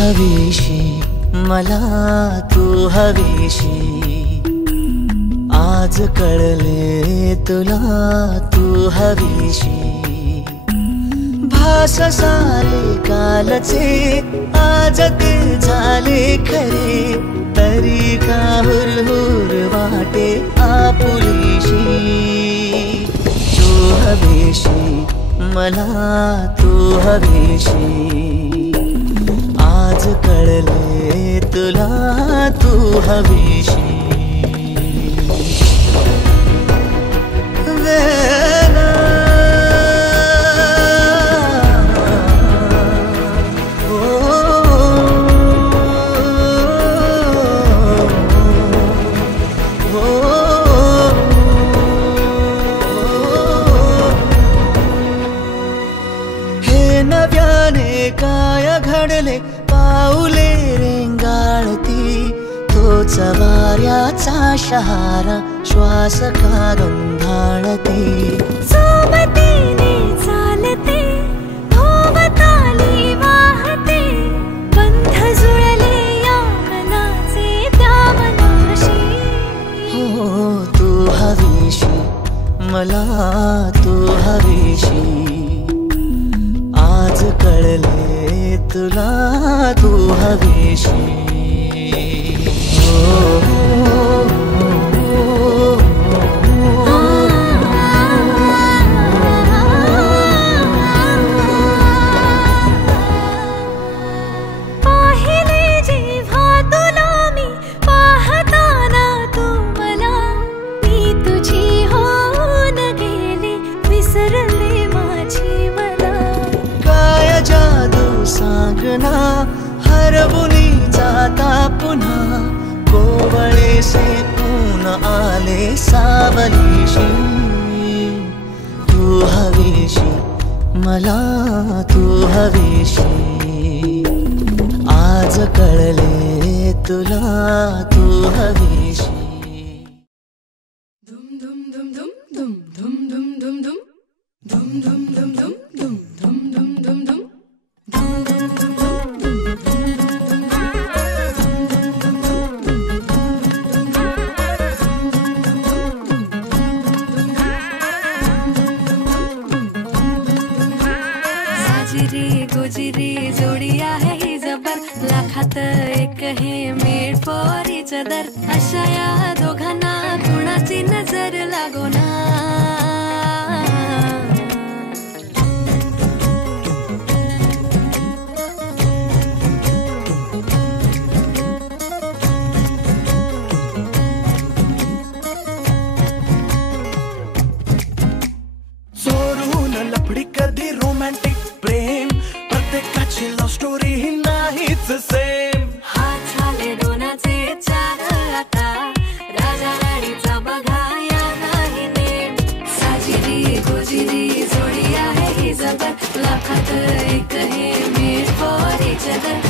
हवीशी मला तू हवीशी, आज कळले तुला तू हवीशी। भास सारे कालचे आज ते झाले खरे, तरी का हुरहुर वाटे आपुलीशी। तू हवीशी मला तू हवीशी, आज कळले तुला तू हवीशी। नव्याने काय घडले पाऊले रेंगाळती, तोच वाऱ्याचा शहारा श्वास का गंधाळते। सोबतीने चालते भोवताली वाहते, बंध जुळले या मनाचे त्या मनाशी। हो तू हवीशी मला तू हवीशी, आज कळले तुला तू हवीशी। पाहिले जेव्हा तुला मी पाहताना तू मला, मी तुझी होऊन गेले विसरले माझी मला। काय जादू सांगना हरवुनी जाता पुन्हा, कोवळे से ऊन आले सावलीशी। तू हवीशी मला तू हवीशी, आज कळले तुला तू हवीशी। धुम धुम धुम धुम धुम धुम धुम धुम धुम धुम धुम धुम धुम धुम धुम धुम धुम धुम साजिरी गोजिरी जोडी आहे ही जबर, लाखात एक हे मेड फॉर इच अदर। अशा या दोघांना कुणाची नजर लागो ना। सोडून लफडी कधी रोमॅन्टिक प्रेम, प्रत्येकाची लव्ह स्टोरी ही नाहीच सेम। हात झाले दोनाचे चार आता, राजा राणीचा बघा या नाही नेम। साजिरी गोजिरी जोडी आहे ही जबर, लाखात एक हे मेड फॉर इच अदर।